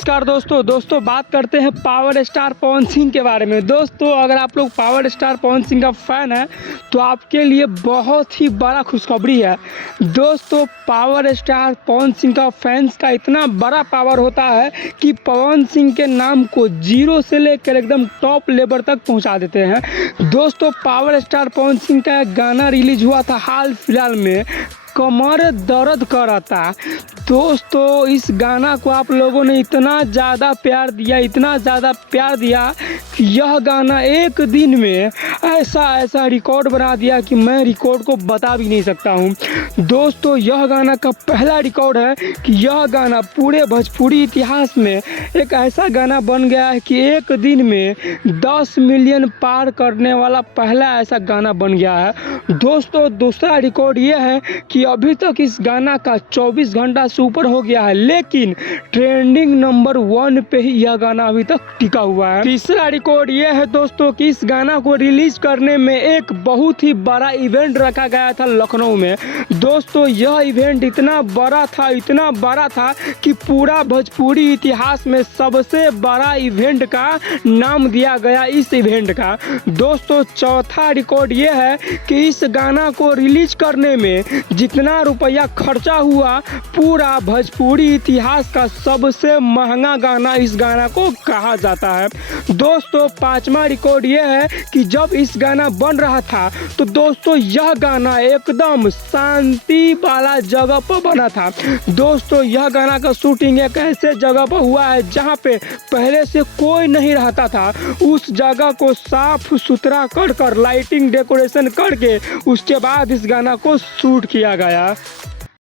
नमस्कार दोस्तों बात करते हैं पावर स्टार पवन सिंह के बारे में। दोस्तों अगर आप लोग पावर स्टार पवन सिंह का फैन है तो आपके लिए बहुत ही बड़ा खुशखबरी है। दोस्तों पावर स्टार पवन सिंह का फैंस का इतना बड़ा पावर होता है कि पवन सिंह के नाम को जीरो से लेकर एकदम टॉप लेवल तक पहुंचा देते हैं। दोस्तों पावर स्टार पवन सिंह का एक गाना रिलीज हुआ था हाल फिलहाल में, कमर दर्द कराता। दोस्तों इस गाना को आप लोगों ने इतना ज़्यादा प्यार दिया कि यह गाना एक दिन में ऐसा रिकॉर्ड बना दिया कि मैं रिकॉर्ड को बता भी नहीं सकता हूं। दोस्तों यह गाना का पहला रिकॉर्ड है कि यह गाना पूरे भोजपुरी इतिहास में एक ऐसा गाना बन गया है कि एक दिन में 10 मिलियन पार करने वाला पहला ऐसा गाना बन गया है। दोस्तों दूसरा रिकॉर्ड यह है कि अभी तक इस गाना का 24 घंटा से ऊपर हो गया है, लेकिन ट्रेंडिंग नंबर 1 पे ही यह गाना अभी तक टिका हुआ है। तीसरा रिकॉर्ड यह है दोस्तों कि इस गाना को रिलीज करने में एक बहुत ही बड़ा इवेंट रखा गया था लखनऊ में। दोस्तों यह इवेंट इतना बड़ा था कि पूरा भोजपुरी इतिहास में सबसे बड़ा इवेंट का नाम दिया गया इस इवेंट का। दोस्तों चौथा रिकॉर्ड यह है कि इस गाना को रिलीज करने में जितना रुपया खर्चा हुआ पूरा भोजपुरी इतिहास का सबसे महंगा गाना इस गाना को कहा जाता है। दोस्तों पांचवा रिकॉर्ड यह है कि जब इस गाना बन रहा था तो दोस्तों यह गाना एकदम शांति वाला जगह पर बना था। दोस्तों यह गाना का शूटिंग एक ऐसे जगह पर हुआ है जहां पे पहले से कोई नहीं रहता था। उस जगह को साफ सुथरा कर लाइटिंग डेकोरेशन करके उसके बाद इस गाना को शूट किया गया।